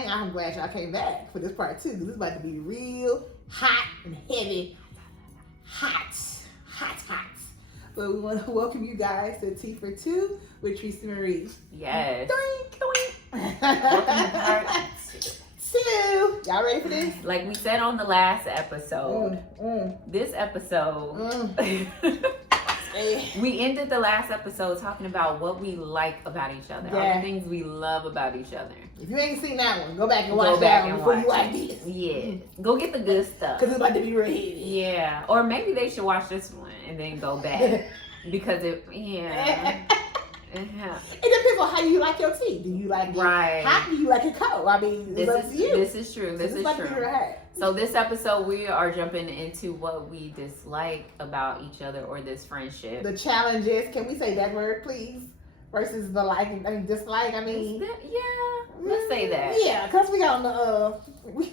thing. I'm glad y'all came back for this part 2. This is about to be real hot and heavy. Hot. But we want to welcome you guys to Tea for Two with Trece Marie. Yes. Doink. Welcome to part 2. Y'all ready for this? Like we said on the last episode, this episode, we ended the last episode talking about what we like about each other, all the things we love about each other. If you ain't seen that one, go back and watch that one before you like this. Yeah. Go get the good stuff. Because it's about to be ready. Yeah. Or maybe they should watch this one and then go back. Because it, It depends on how you like your tea. Do you like it hot? Do you like it cold? I mean, it's up to you. This is true. This is true. So this episode, we are jumping into what we dislike about each other or this friendship. The challenges. Can we say that word, please? Versus the like, dislike. Let's say that. Yeah, because we got on the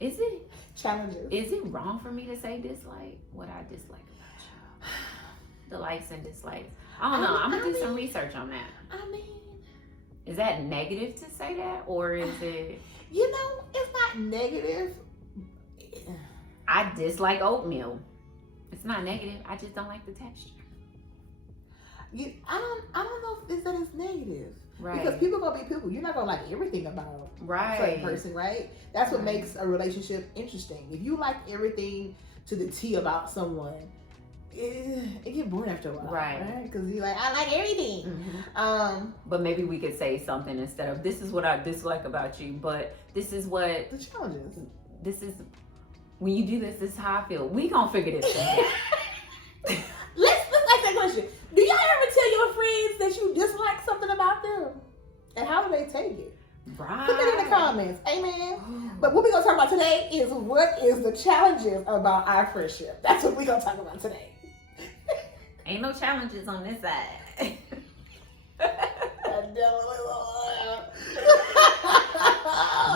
Is it challenges? Is it wrong for me to say dislike? What I dislike about you? The likes and dislikes. I don't know. I'm gonna do some research on that. I mean, is that negative to say that, or is it? You know, it's not negative. I dislike oatmeal. It's not negative. I just don't like the texture. I don't know if that is negative. Right. Because people gonna be people. You're not gonna like everything about a certain person, right? That's what makes a relationship interesting. If you like everything to the T about someone, it get boring after a while, right? Because you're like, I like everything. Mm-hmm. But maybe we could say something instead of, this is what I dislike about you, but this is what the challenges. This is when you do this. This is how I feel. We gonna figure this out. Let's ask that question. Do y'all ever tell your friends that you dislike something about them? And how do they take it? Right. Put that in the comments. Amen. But what we're going to talk about today is what is the challenges about our friendship. That's what we're going to talk about today. Ain't no challenges on this side.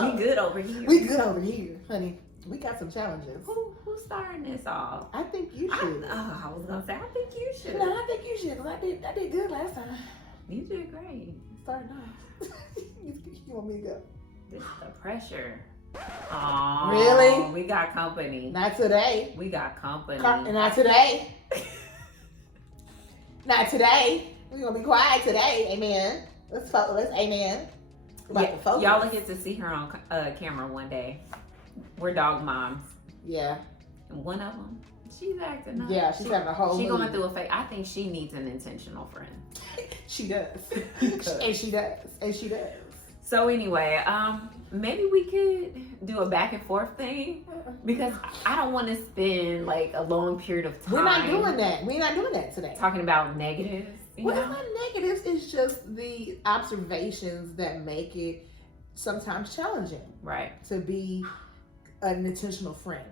We good over here. We good over here, honey. We got some challenges. Who's starting this off? I think you should. I was gonna say I think you should. No, I think you should. Cause I did good last time. You did great. Starting off. You want me to go? This is the pressure. Oh, really? We got company. Not today. We got company. Not today. Not today. We're gonna be quiet today. Amen. Let's focus. Amen. Y'all will get to see her on camera one day. We're dog moms. Yeah. And one of them, she's acting up. Yeah, she's having a whole She's going through a phase. I think she needs an intentional friend. She does. And she does. So anyway, maybe we could do a back and forth thing, because I don't want to spend like a long period of time. We're not doing that. We're not doing that today. Talking about negatives. Well, it's not negatives. It's just the observations that make it sometimes challenging. Right. To be an intentional friend.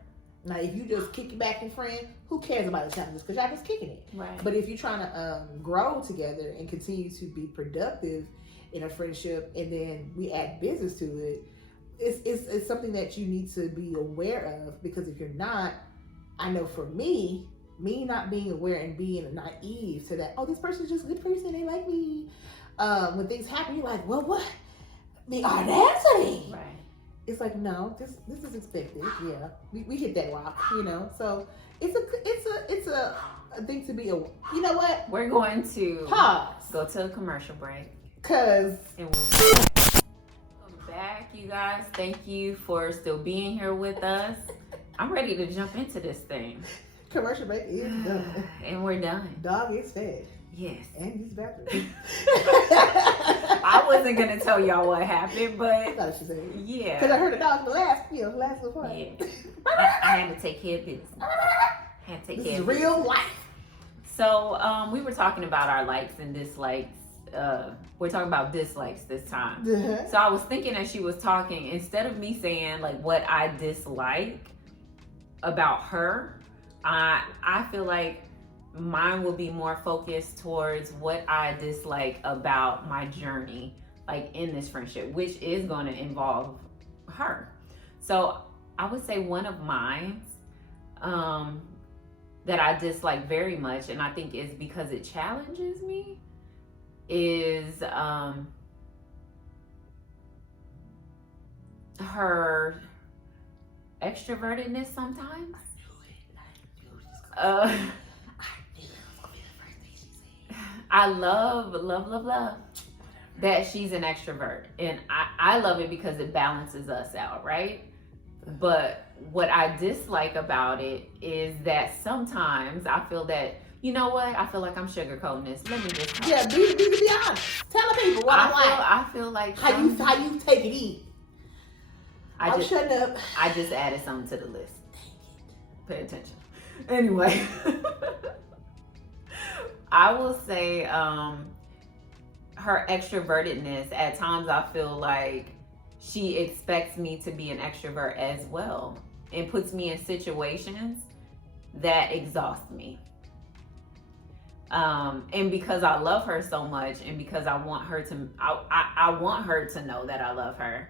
Now, if you just kick it back and friend, who cares about the challenges? Because y'all just kicking it. Right. But if you're trying to grow together and continue to be productive in a friendship, and then we add business to it, it's something that you need to be aware of. Because if you're not, I know for me not being aware and being naive to that, oh, this person's just a good person, they like me. When things happen, you're like, well, what? The audacity. Right. It's like, no, this is expected. Yeah, we hit that rock, you know. So it's a thing to be a. You know what? We're going to pause. Go to a commercial break. And we'll back, you guys. Thank you for still being here with us. I'm ready to jump into this thing. Commercial break is done. And we're done. Dog is fed. Yes. And he's bathroom. I wasn't gonna tell y'all what happened, but I thought she said yeah. Because I heard a dog in the last little part. Yeah. I had to take care of business. This is real life. So we were talking about our likes and dislikes. We're talking about dislikes this time. So I was thinking as she was talking, instead of me saying like what I dislike about her, I feel like mine will be more focused towards what I dislike about my journey, like in this friendship, which is going to involve her. So I would say one of mine that I dislike very much, and I think is because it challenges me, is her extrovertedness sometimes. I love that she's an extrovert, and I love it because it balances us out, right? But what I dislike about it is that sometimes I feel that, you know what? I feel like I'm sugarcoating this. Let me just talk. Yeah, be honest. Tell the people what I feel like how you take it in. I'm shutting up. I just added something to the list. Pay attention. Anyway, I will say her extrovertedness, at times I feel like she expects me to be an extrovert as well, and puts me in situations that exhaust me. And because I love her so much, and because I want her to, I want her to know that I love her.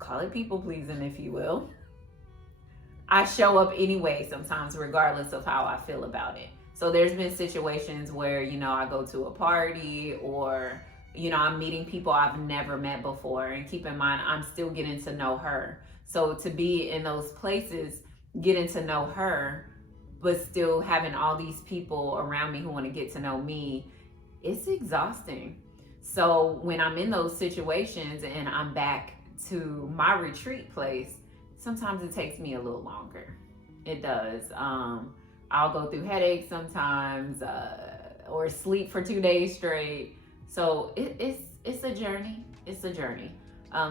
Call it people pleasing, if you will. I show up anyway sometimes, regardless of how I feel about it. So there's been situations where, you know, I go to a party, or, you know, I'm meeting people I've never met before. And keep in mind, I'm still getting to know her. So to be in those places, getting to know her, but still having all these people around me who want to get to know me, it's exhausting. So when I'm in those situations and I'm back to my retreat place, sometimes it takes me a little longer. It does. I'll go through headaches sometimes, or sleep for 2 days straight. So it's a journey. It's a journey.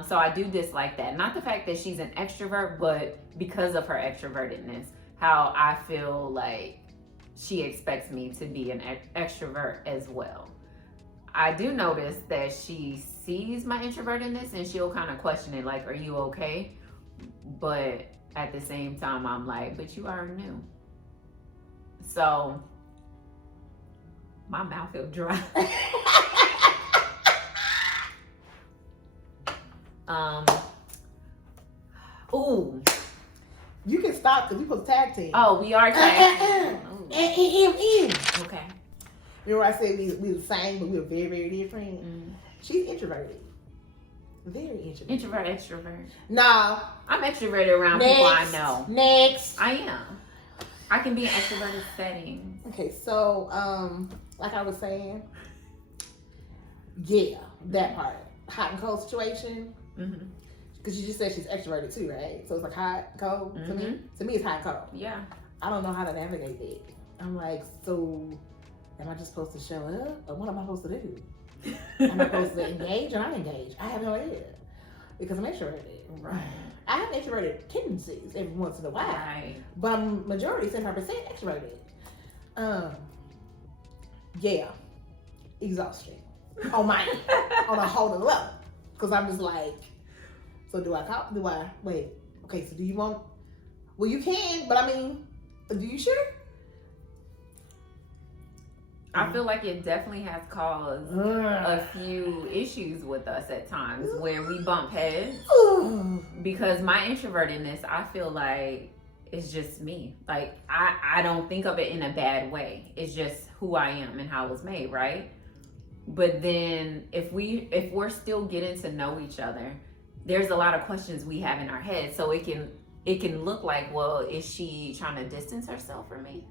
So I do dislike that. Not the fact that she's an extrovert, but because of her extrovertedness, how I feel like she expects me to be an extrovert as well. I do notice that she sees my introvertedness and she'll kind of question it, like, are you okay? But at the same time, I'm like, but you already knew. So my mouth feels dry. Ooh. You can stop because we supposed to tag team. Oh, we are tag team. Okay. Remember I said we the same, but we were very, very different? Mm. She's introverted. Very introverted. Introvert, extrovert. No. I'm extroverted around people I know. Next. I am. I can be in extroverted settings. Okay, so like I was saying, yeah, that part. Hot and cold situation. Mm-hmm. Because you just said she's extroverted too, right? So it's like hot, cold to me. To me, it's hot and cold. Yeah. I don't know how to navigate that. I'm like, so am I just supposed to show up? Or what am I supposed to do? Am I supposed to engage or not engage? I have no idea. Because I'm extroverted. Right. I have introverted tendencies every once in a while. Right. But I'm majority, 75% extroverted. Yeah. Exhausting. On my end. On a whole other level. Because I'm just like, so wait, okay, so do you want, well, you can, but I mean, do you sure? I feel like it definitely has caused a few issues with us at times where we bump heads. Because my introvertedness, I feel like it's just me. Like, I don't think of it in a bad way. It's just who I am and how I was made, right? But then if we're still getting to know each other, there's a lot of questions we have in our head. So it can look like, well, is she trying to distance herself from me?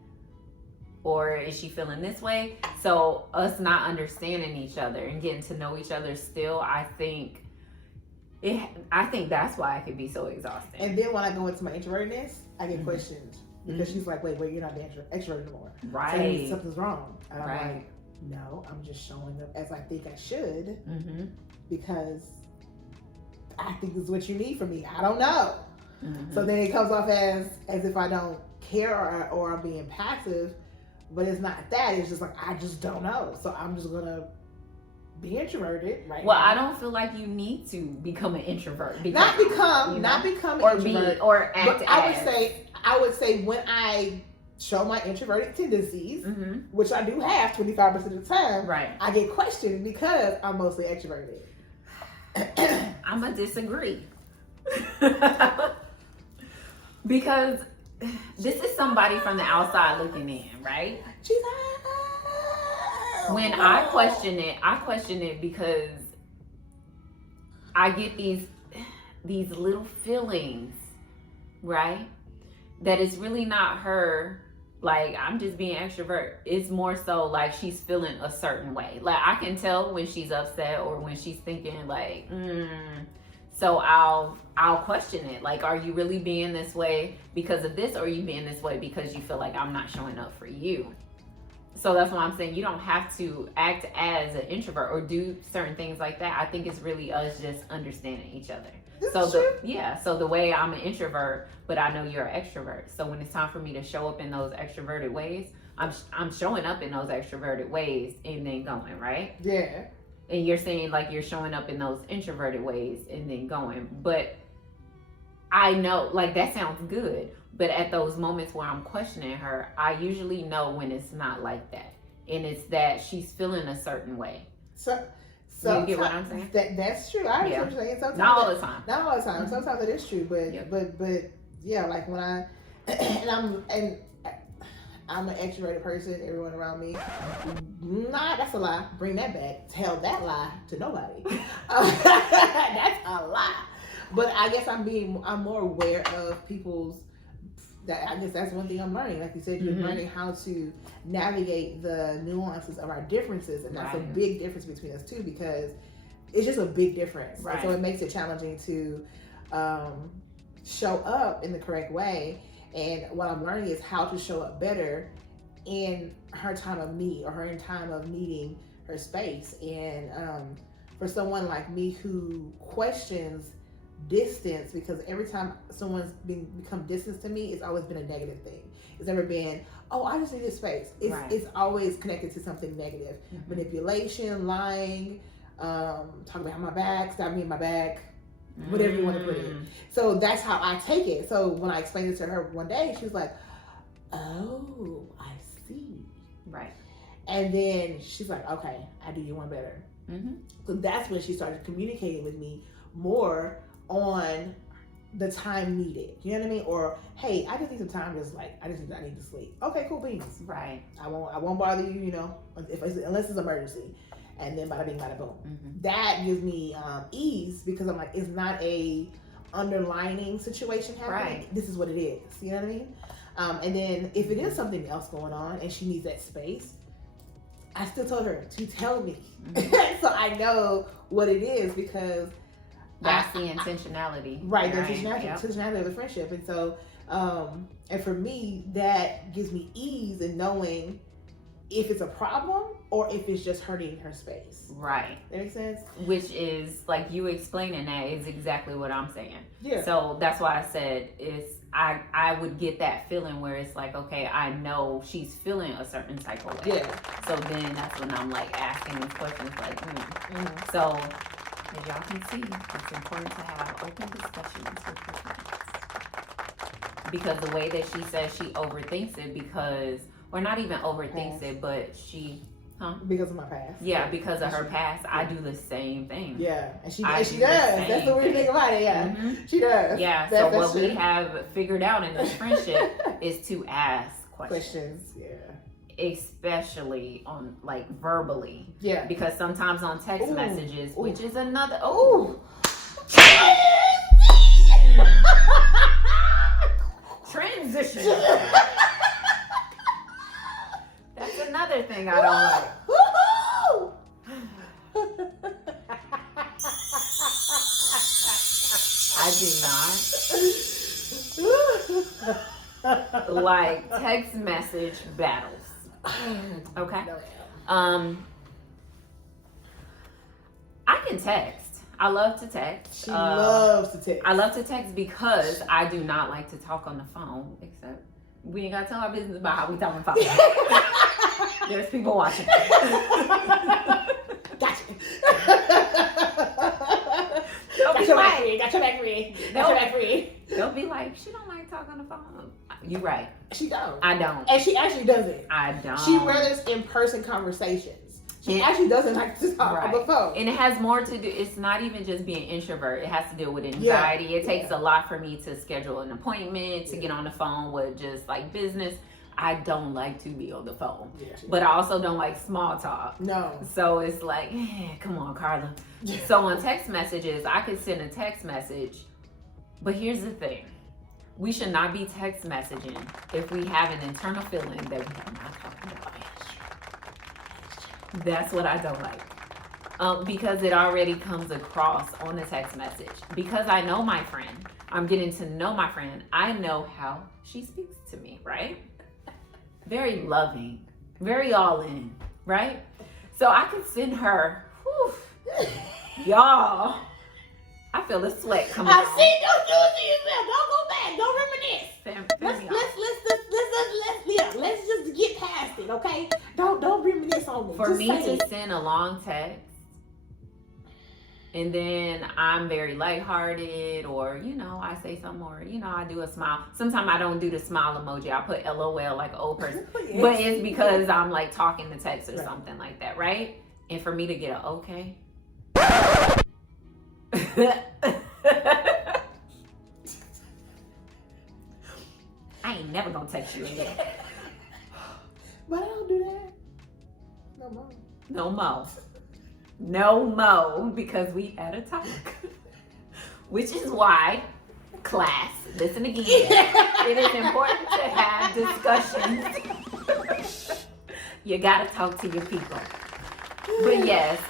Or is she feeling this way? So us not understanding each other and getting to know each other still, I think that's why it could be so exhausting. And then when I go into my introvertedness, I get questioned. Because she's like, wait, you're not the extrovert anymore. Right. So that means something's wrong. And I'm right. like, no, I'm just showing up as I think I should. Because I think this is what you need from me. I don't know. So then it comes off as if I don't care or I'm being passive, but it's not that. It's just like, I just don't know. So I'm just going to be introverted right now. I don't feel like you need to become an introvert. Not become an introvert. Or act but I would say when I show my introverted tendencies, which I do have 25% of the time, right, I get questioned because I'm mostly extroverted. I'm gonna disagree. Because this is somebody from the outside looking in, right? When I question it because I get these, these little feelings, right? That it's really not her, like, I'm just being extrovert. It's more so like she's feeling a certain way. Like, I can tell when she's upset or when she's thinking like, so I'll question it. Like, are you really being this way because of this, or are you being this way because you feel like I'm not showing up for you? So that's why I'm saying you don't have to act as an introvert or do certain things like that. I think it's really us just understanding each other. So the way I'm an introvert, but I know you're an extrovert. So when it's time for me to show up in those extroverted ways, I'm showing up in those extroverted ways and then going, right? Yeah. And you're saying like you're showing up in those introverted ways and then going. But I know, like, that sounds good. But at those moments where I'm questioning her, I usually know when it's not like that. And it's that she's feeling a certain way. So you get what I'm saying? That's true. I understand what you're saying. Sometimes not all the time. Not all the time. Sometimes it is true, but yeah, like when I I'm an extroverted person. Everyone around me, that's a lie. Bring that back. Tell that lie to nobody. That's a lie. But I guess I'm more aware of people's. I guess that's one thing I'm learning. Like you said, you're learning how to navigate the nuances of our differences, and that's a big difference between us too, because it's just a big difference. Right. And so it makes it challenging to show up in the correct way. And what I'm learning is how to show up better in her time of need or her in time of needing her space. And for someone like me who questions distance, because every time someone's become distant to me, it's always been a negative thing. It's never been, oh, I just need this space. It's always connected to something negative. Manipulation, lying, talking behind my back, stabbing me in my back, whatever you want to put it. So that's how I take it. So when I explained it to her one day, she was like, oh, I see. Right. And then she's like, okay, I do you one better. So that's when she started communicating with me more on the time needed. You know what I mean? Or, hey, I just need some time. I need to sleep. Okay, cool beans. Right. I won't bother you. You know, unless it's emergency. And then bada bing, bada boom. That gives me ease, because I'm like, it's not a underlining situation happening. Right. This is what it is. You know what I mean? And then if it is something else going on and she needs that space, I still told her to tell me. So I know what it is, because that's the intentionality. Right, the intentionality of the friendship. And so, and for me, that gives me ease in knowing if it's a problem or if it's just hurting her space. Right. That makes sense? Which is, like you explaining that is exactly what I'm saying. Yeah. So that's why I said I would get that feeling where it's like, okay, I know she's feeling a certain type of way. Yeah. So then that's when I'm like asking these questions like, So as y'all can see, it's important to have open discussions with your friends. Because the way that she says she overthinks it or not even overthinks it, but because of my past. Yeah, because of her past, I do the same thing. Yeah, and she does. That's the weird thing about it. Yeah, she does. Yeah. So what we have figured out in this friendship is to ask questions. Yeah. Especially on like verbally. Yeah. Because sometimes on text messages, which is another. Transition. That's another thing I don't like. I do not like text message battles. Okay. I can text. I love to text. She loves to text. I love to text because I do not like to talk on the phone, except we ain't gotta tell our business about how we talk on the phone. There's people watching. Gotcha. Got your back free. They'll be like, she don't like talking on the phone. You right. She don't. I don't. And she actually doesn't. I don't. She rather in-person conversations. She actually doesn't like to talk on the phone. And it has more to do, it's not even just being introvert. It has to deal with anxiety. It takes a lot for me to schedule an appointment, to get on the phone with just like business. I don't like to be on the phone. But I also don't like small talk. No. So it's like, come on, Carla. So on text messages, I could send a text message But here's the thing. We should not be text messaging if we have an internal feeling that we are not talking about it. That's what I don't like. Because it already comes across on the text message. Because I know my friend, I'm getting to know my friend. I know how she speaks to me, right? Very loving, very all in, right? So I could send her, y'all. I feel the sweat coming. I see. Don't do it to yourself. Don't go back. Don't reminisce. Let's just get past it, okay? Don't reminisce on it. For just me to send a long text, and then I'm very lighthearted, or I say something, or I do a smile. Sometimes I don't do the smile emoji. I put LOL like an old person, yes. But it's because I'm like talking to text or something like that, right? And for me to get an okay. I ain't never gonna text you again. But I don't do that. No more, because we had a talk. Which is why, class, listen again. It is important to have discussions. You gotta talk to your people. But yes,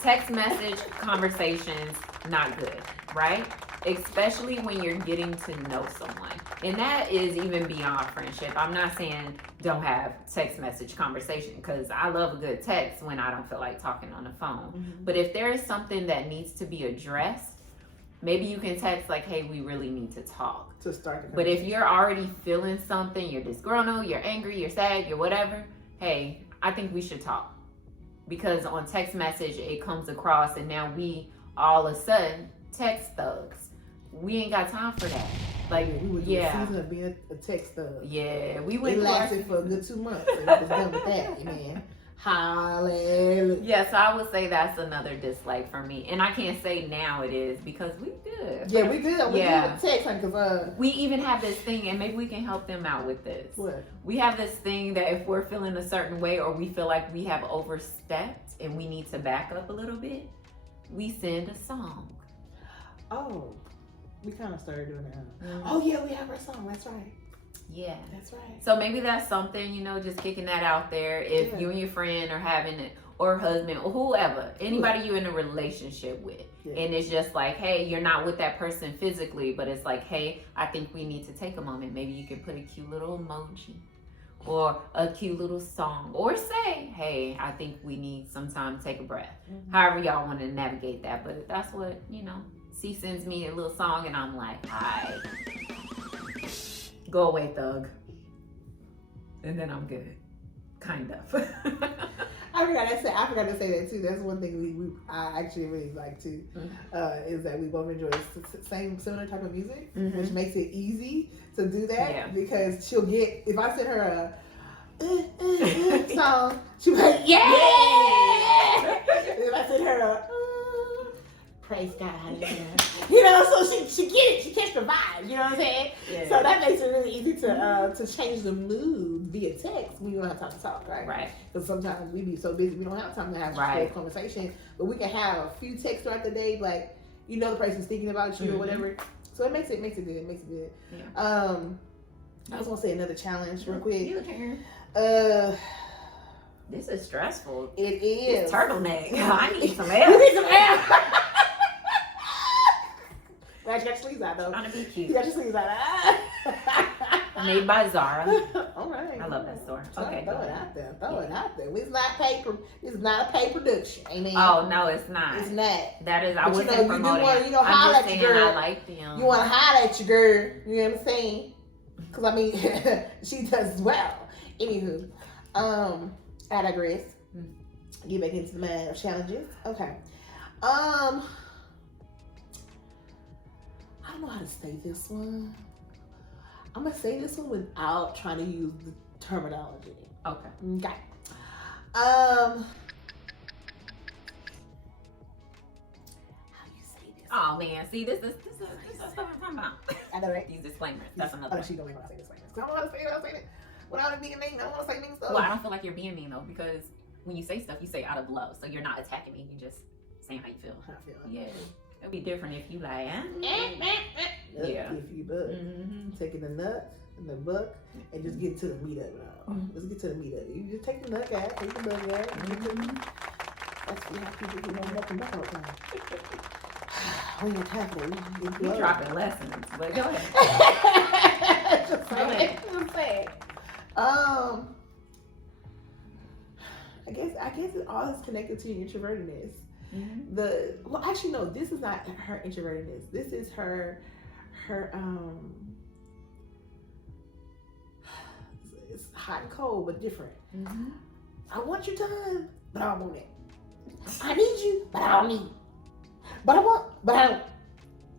text message conversations, not good, right? Especially when you're getting to know someone. And that is even beyond friendship. I'm not saying don't have text message conversation, because I love a good text when I don't feel like talking on the phone. Mm-hmm. But if there is something that needs to be addressed, maybe you can text like, hey, we really need to talk. To start the But if you're already feeling something, you're disgruntled, you're angry, you're sad, you're whatever, hey, I think we should talk. Because on text message, it comes across, and now we all of a sudden text thugs. We ain't got time for that. Like, we would do a season of being a text thug. Yeah, we went. It lasted for a good 2 months, and it was done with that, man. Hallelujah. Yeah, so I would say that's another dislike for me, and I can't say now it is, because we good. Yeah, we good. We good with text, because we even have this thing, and maybe we can help them out with this. What? We have this thing that if we're feeling a certain way, or we feel like we have overstepped and we need to back up a little bit, we send a song. Oh. We kind of started doing that. Mm-hmm. Oh yeah, we have our song. That's right. Yeah, that's right. So maybe that's something, just kicking that out there. If you and your friend are having it, or husband, or whoever, anybody you're in a relationship with, and it's just like, hey, you're not with that person physically, but it's like, hey, I think we need to take a moment. Maybe you can put a cute little emoji, or a cute little song, or say, hey, I think we need some time to take a breath. Mm-hmm. However y'all want to navigate that, but that's what C sends me a little song, and I'm like, hi, go away, thug. And then I'm good. Kind of. I forgot to say that too. That's one thing I actually really like too, is that we both enjoy similar type of music, which makes it easy to do that, because she'll get, if I send her a song, she'll be like, yeah! If I send her a praise God, so she get it, she catch the vibe, you know what I'm saying? Yeah. So that makes it really easy to change the mood via text when you don't have time to talk, right? Right. Because sometimes we be so busy, we don't have time to have a full conversation, but we can have a few texts throughout the day, like, the person's thinking about you or whatever. So it makes it good. Yeah. I was gonna say another challenge real quick. This is stressful. It is. It's turtleneck. I need some air. You need some air. Glad you got your sleeves out, though. Trying to be cute. You got your sleeves out. Made by Zara. All right. I love that store. Okay. Throw it out there. It's not paper. It's not a paid production. Amen. Oh, no, it's not. It's not. That is, I wasn't promoting. Holler at your girl. I like them. You want to holler at your girl. You know what I'm saying? Because, she does as well. Anywho, I digress. Get back into the mind of challenges. Okay. I don't know how to say this one. I'm gonna say this one without trying to use the terminology. Okay. How do you say this? Oh man, see, this is stuff I'm talking about. I know, right? These disclaimers. That's another. She don't make me say disclaimers. I don't know how to say it. Without being mean, I don't want to say mean stuff. Well, I don't feel like you're being mean though, because when you say stuff, you say out of love, so you're not attacking me. You just saying how you feel. How I feel. Yeah. It'd be different if you like, Yeah. If you buck, taking the nut and the buck, and just get to the meat of it all. Let's get to the meat of it. You just take the nut out, take the buck out. That's how people do nothing but all the time. We ain't time for that. You're dropping lessons, but go ahead. Just saying. I guess it all is connected to your introvertedness. Well, actually, no. This is not her introvertedness. This is her. It's hot and cold, but different. I want you done, but I don't want it. I need you, but I don't need. But I want, but I don't.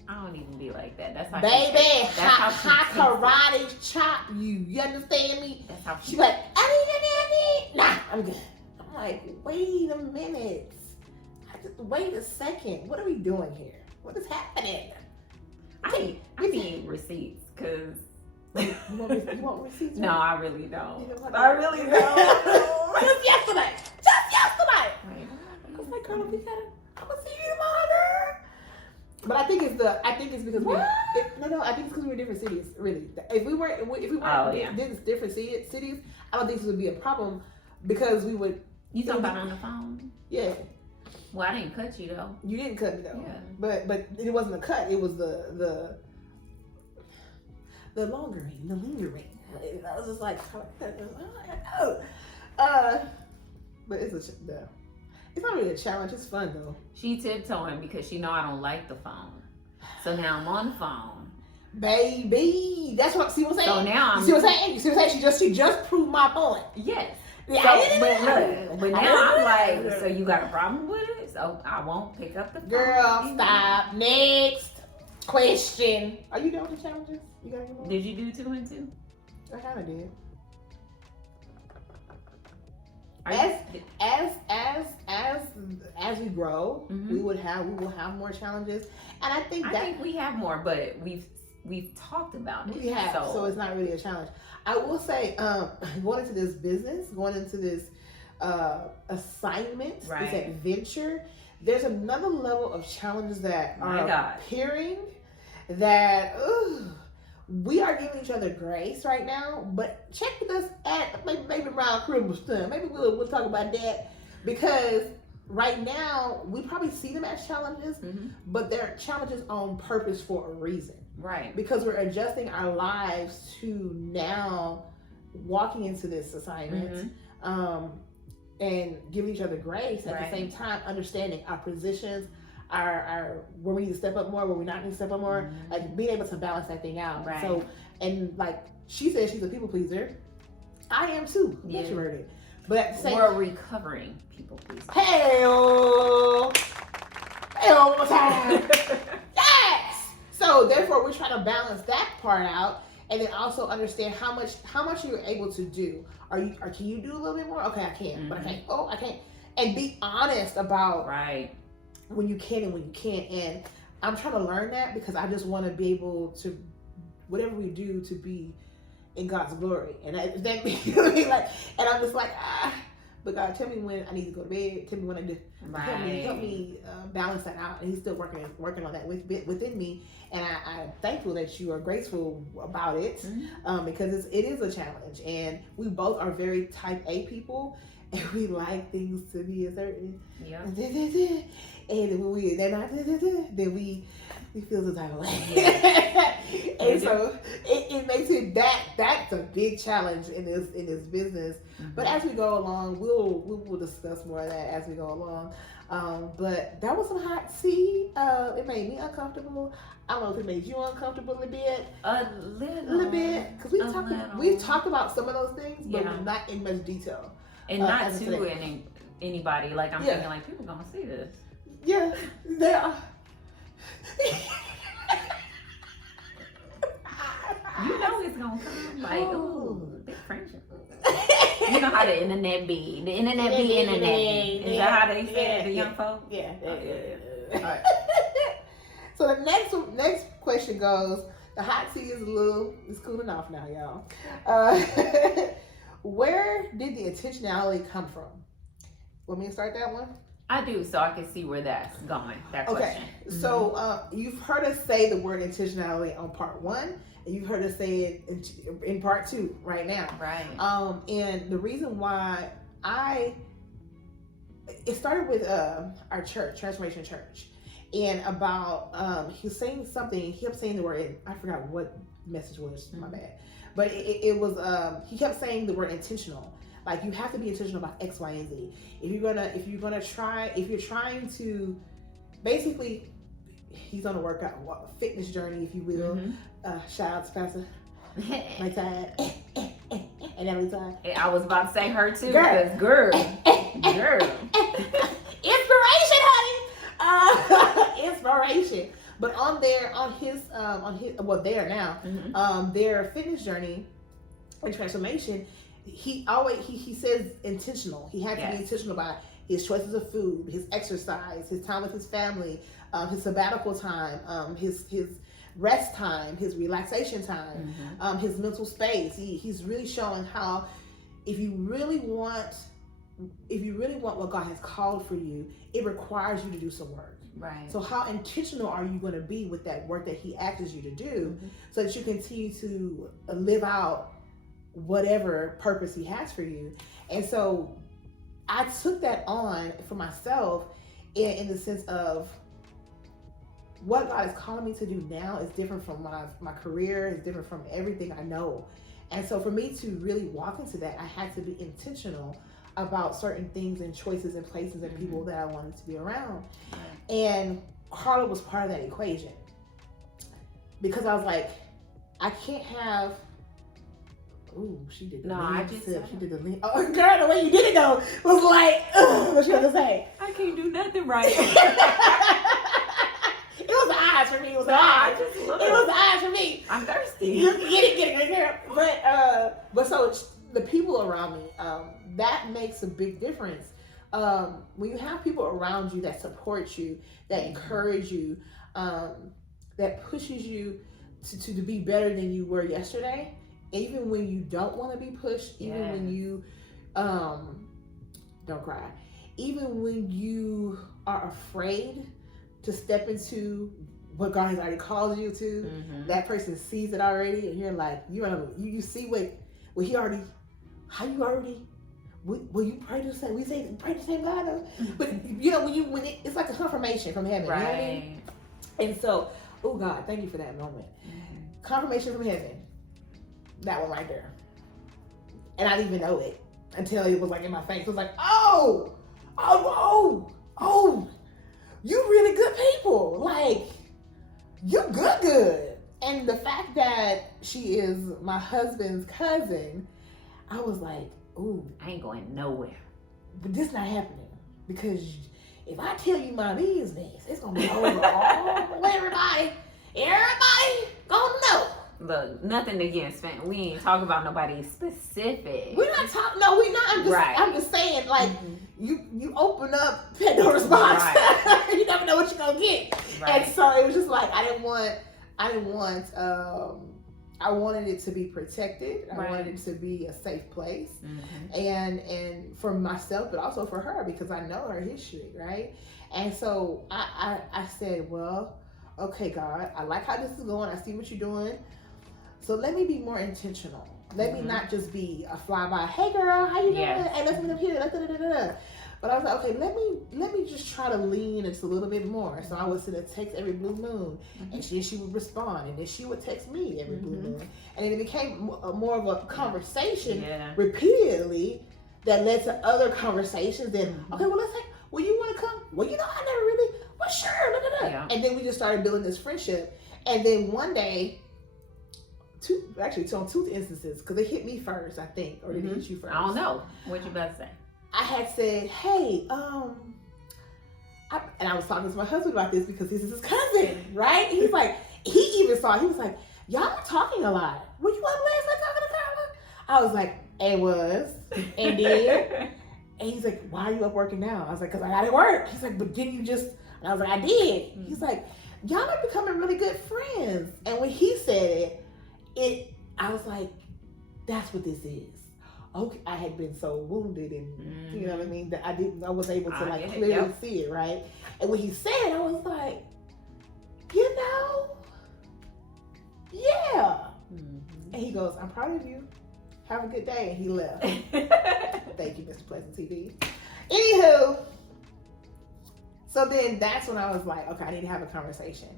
I don't even be like that. That's how. Baby, hot karate chop you. You understand me? That's how she like. I need. Nah, I'm good. I'm like, wait a minute. Wait a second. What are we doing here? What is happening? I need receipts because. You want receipts? No, I really don't. I really don't. Just yesterday. Wait, I was like, girl, I'm gonna see you tomorrow. But I think it's because I think it's because we're different cities. Really, if we weren't different cities, I don't think this would be a problem because we would. You talking about on the phone? Yeah. Well, I didn't cut you though. You didn't cut me though. Yeah. But it wasn't a cut. It was the lingering. I was just like, but it's not really a challenge. It's fun though. She tiptoeing because she know I don't like the phone. So now I'm on the phone. Baby, that's what. See what I'm saying? So now you see what I'm saying? She just proved my point. Yes. Yeah, so, but now I'm like, so you got a problem with it? So I won't pick up the phone. Girl, stop. Next question. Are you done with the challenges? You got any more? Did you do 2 and 2? I kind of did. As we grow, we will have more challenges, and I think we have more, but we've talked about it. We have, so it's not really a challenge. I will say, going into this business, going into this assignment, this adventure, there's another level of challenges that are appearing that we are giving each other grace right now. But check with us at maybe around Christmas time. Maybe we'll talk about that, because right now we probably see them as challenges, but they're challenges on purpose for a reason. Right. Because we're adjusting our lives to now walking into this assignment, and giving each other grace at the same time, understanding our positions, our where we need to step up more, where we not need to step up more, like being able to balance that thing out. Right. So, and like she said, she's a people pleaser. I am too, introverted. But at the same we're recovering people pleaser. Hell, one more time. Yes. So therefore, we're trying to balance that part out, and then also understand how much you're able to do. Can you do a little bit more? Okay, I can, but I can't. Oh, I can't. And be honest about when you can and when you can't. And I'm trying to learn that, because I just want to be able to, whatever we do, to be in God's glory. And that you know what I mean? Like, and I'm just like, but God, tell me when I need to go to bed. Tell me when I do. Help me balance that out. And He's still working on that within me. And I'm thankful that you are graceful about it, because it is a challenge. And we both are very type A people, and we like things to be a certain. Yeah. And when they're not, then we feel the type of way. And so it makes it that's a big challenge in this business. But as we go along, we'll discuss more of that as we go along. But that was some hot tea. It made me uncomfortable. I don't know if it made you uncomfortable a bit. A little bit. Because we've talked about some of those things, but not in much detail. And not to anybody. Like, I'm thinking, like, people gonna see this. Yeah, they are. You know it's gonna come. Like, big friendship. You know how the internet be. The internet be internet. Is that how they say it, the young folks? Yeah. All right. So the next question goes, the hot tea is it's cooling off now, y'all. Where did the intentionality come from? Want me to start that one? I do, so I can see where that's going. That question. Okay, so you've heard us say the word intentionality on part 1, and you've heard us say it in part 2 right now. Right. And the reason why it started with our church, Transformation Church, and about he was saying something. He kept saying the word. I forgot what message was. My bad. But it was he kept saying the word intentional. Like, you have to be intentional about X, Y, and Z. If you're trying to, basically, he's on a workout, fitness journey, if you will. Shout out to Pastor my time, and every time. I was about to say her too, Girl. because girl, inspiration, honey. Inspiration. But on his well, there now, their fitness journey and transformation. He says intentional. He had to be intentional about his choices of food, his exercise, his time with his family, his sabbatical time, his rest time, his relaxation time, his mental space. He's really showing how if you really want what God has called for you, it requires you to do some work. Right. So how intentional are you going to be with that work that he asks you to do, so that you continue to live out whatever purpose he has for you? And so I took that on for myself in the sense of what God is calling me to do now is different from my career, is different from everything I know. And so for me to really walk into that, I had to be intentional about certain things and choices and places and people that I wanted to be around. And Carla was part of that equation, because I was like, I can't have. Ooh, she did the lean sip. She did the lean. Oh, girl, the way you did it though was like, what you gonna say? I can't do nothing right. It was the eyes for me. It was the eyes. It was the eyes for me. I'm thirsty. You get it, girl. But so the people around me, that makes a big difference. When you have people around you that support you, that encourage you, that pushes you to be better than you were yesterday, even when you don't want to be pushed, even when you don't cry, even when you are afraid to step into what God has already called you to, that person sees it already, and you're like, you see what he already, how you already. Will you pray to the same? We say pray to the same God, but when it's like a confirmation from heaven, right? You know what I mean? And so, oh God, thank you for that moment. Confirmation from heaven, that one right there, and I didn't even know it until it was like in my face. It was like, oh, you really good people, like you good. And the fact that she is my husband's cousin, I was like, ooh, I ain't going nowhere. But this not happening, because if I tell you my business, it's gonna be over all everybody gonna know. Look, nothing against fam. We ain't talking about nobody specific. We're not talking. No, we're not. I'm just saying, like, you open up Pandora's box. Right. You never know what you're gonna get. Right. And so it was just like I wanted it to be protected. I wanted it to be a safe place, and for myself, but also for her, because I know her history, right? And so I said, well, okay, God, I like how this is going. I see what you're doing. So let me be more intentional. Let me not just be a flyby. Hey, girl, how you doing? Hey, let's meet up here. But I was like, okay, let me just try to lean into a little bit more. So I would send a text every blue moon, and she would respond, and then she would text me every blue moon, and then it became more of a conversation repeatedly that led to other conversations. Then okay, well, let's say, well, you want to come? Well, I never really. Well, sure. And then we just started building this friendship, and then one day. On two instances, because they hit me first, I think, or did they hit you first? I don't know. What you about to say? I had said, hey, and I was talking to my husband about this because this is his cousin, right? He's like, he even saw, he was like, y'all are talking a lot. Were you up last night talking to Carla? I was like, it was, and then, and he's like, why are you up working now? I was like, because I got to work. He's like, but didn't you just, and I was like, I did. He's like, y'all are becoming really good friends. And when he said it, I was like, that's what this is. okay, I had been so wounded, and you know what I mean, that I was able to like get it, clearly see it, right? And when he said it, I was like, you know, yeah. And he goes, I'm proud of you. Have a good day. And he left. Thank you, Mr. Pleasant TV. Anywho, so then that's when I was like, okay, I need to have a conversation.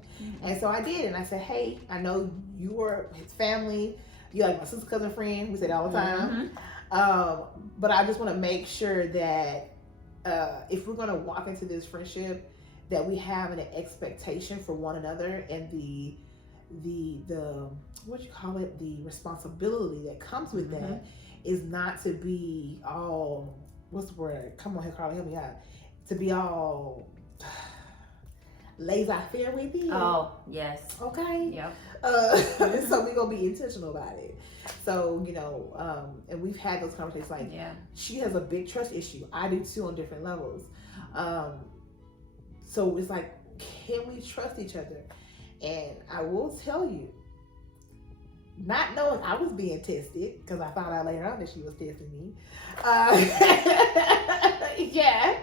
And so I did. And I said, hey, I know you were his family. You're like my sister, cousin, friend. We say that all the time. But I just want to make sure that if we're going to walk into this friendship, that we have an expectation for one another, and the what you call it, the responsibility that comes with that is not to be all, what's the word? Come on here, Carla, help me out. To be all laissez-faire with it. Oh, yes. Okay. Yep. So we're gonna be intentional about it. So, you know, and we've had those conversations like, she has a big trust issue. I do too, on different levels. So it's like, can we trust each other? And I will tell you, not knowing I was being tested, because I found out later on that she was testing me. Yeah.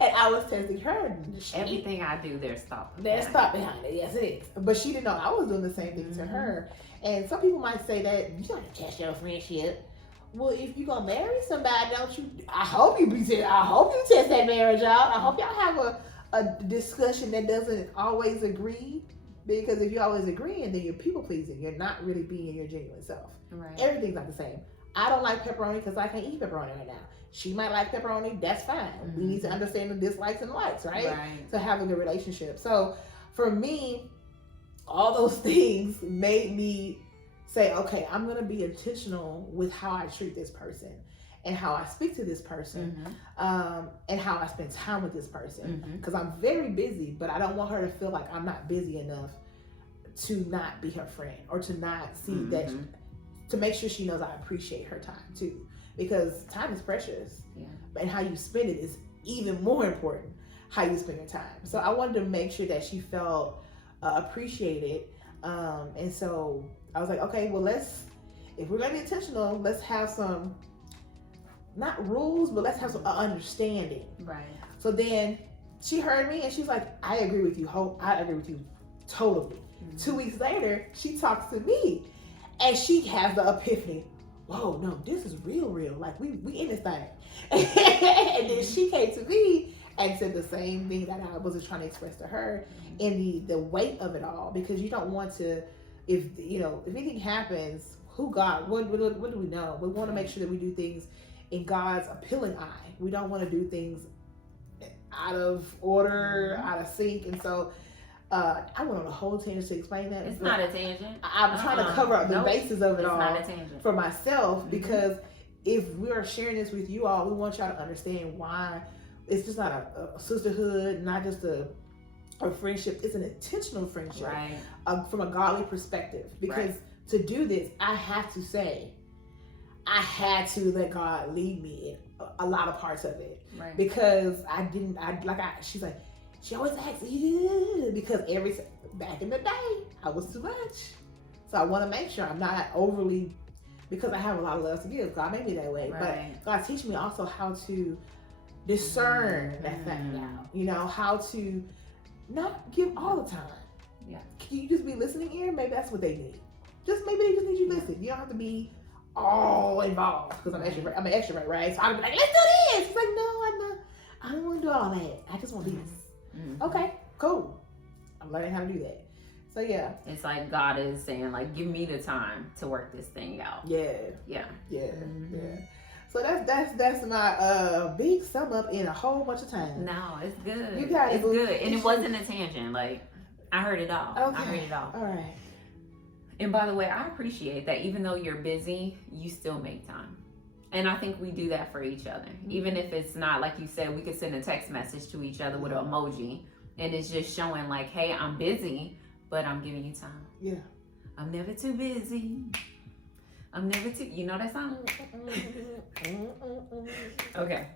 And I was testing her. Everything I do, there's thought. There's thought behind it. Yes, it is. But she didn't know I was doing the same thing to her. And some people might say that you gotta test your friendship. Well, if you're gonna marry somebody, don't you? I hope you test that marriage out. I hope y'all have a discussion that doesn't always agree. Because if you always agree, then you're people pleasing. You're not really being your genuine self. Right. Everything's not the same. I don't like pepperoni because I can't eat pepperoni right now. She might like pepperoni. That's fine. We need to understand the dislikes and likes, right? To have a good relationship. So for me, all those things made me say, okay, I'm going to be intentional with how I treat this person and how I speak to this person, and how I spend time with this person. Because I'm very busy, but I don't want her to feel like I'm not busy enough to not be her friend, or to not see that, to make sure she knows I appreciate her time too. Because time is precious, and how you spend it is even more important. How you spend your time. So I wanted to make sure that she felt appreciated, and so I was like, okay, well, if we're gonna be intentional, let's have some, not rules, but let's have some understanding. Right. So then she heard me, and she's like, I agree with you. I agree with you totally. 2 weeks later, she talks to me, and she has the epiphany. Whoa, no, this is real. Like we in this thing. And then she came to me and said the same thing that I was trying to express to her, in the weight of it all, because you don't want to, if anything happens, what do we know? We want to make sure that we do things in God's appealing eye. We don't want to do things out of order, out of sync. And so I went on a whole tangent to explain that. It's not a tangent. I'm trying to cover up the bases of it all not a tangent. For myself, because if we are sharing this with you all, we want y'all to understand why it's just not a sisterhood, not just a friendship. It's an intentional friendship, right? From a godly perspective. Because to do this, I had to let God lead me in a lot of parts of it, right? Because she's like, she always asks, because back in the day, I was too much. So I want to make sure I'm not overly, because I have a lot of love to give. God made me that way. Right. But God teach me also how to discern that fact out. How to not give all the time. Yeah. Can you just be listening here? Maybe that's what they need. Maybe they just need you to listen. You don't have to be all involved, because I'm an extrovert, right? So I'm like, let's do this. It's like, no, I don't want to do all that. I just want this. Okay, cool. I'm learning how to do that. So yeah, it's like God is saying, like, give me the time to work this thing out. Yeah. So that's my big sum up in a whole bunch of time. No, it's good. You got it. It's good, and it wasn't a tangent. Like, I heard it all. Okay. I heard it all. All right. And by the way, I appreciate that even though you're busy, you still make time. And I think we do that for each other. Even if it's not, like you said, we could send a text message to each other with an emoji. And it's just showing like, hey, I'm busy, but I'm giving you time. Yeah. I'm never too busy. I'm never too, you know that song? Okay.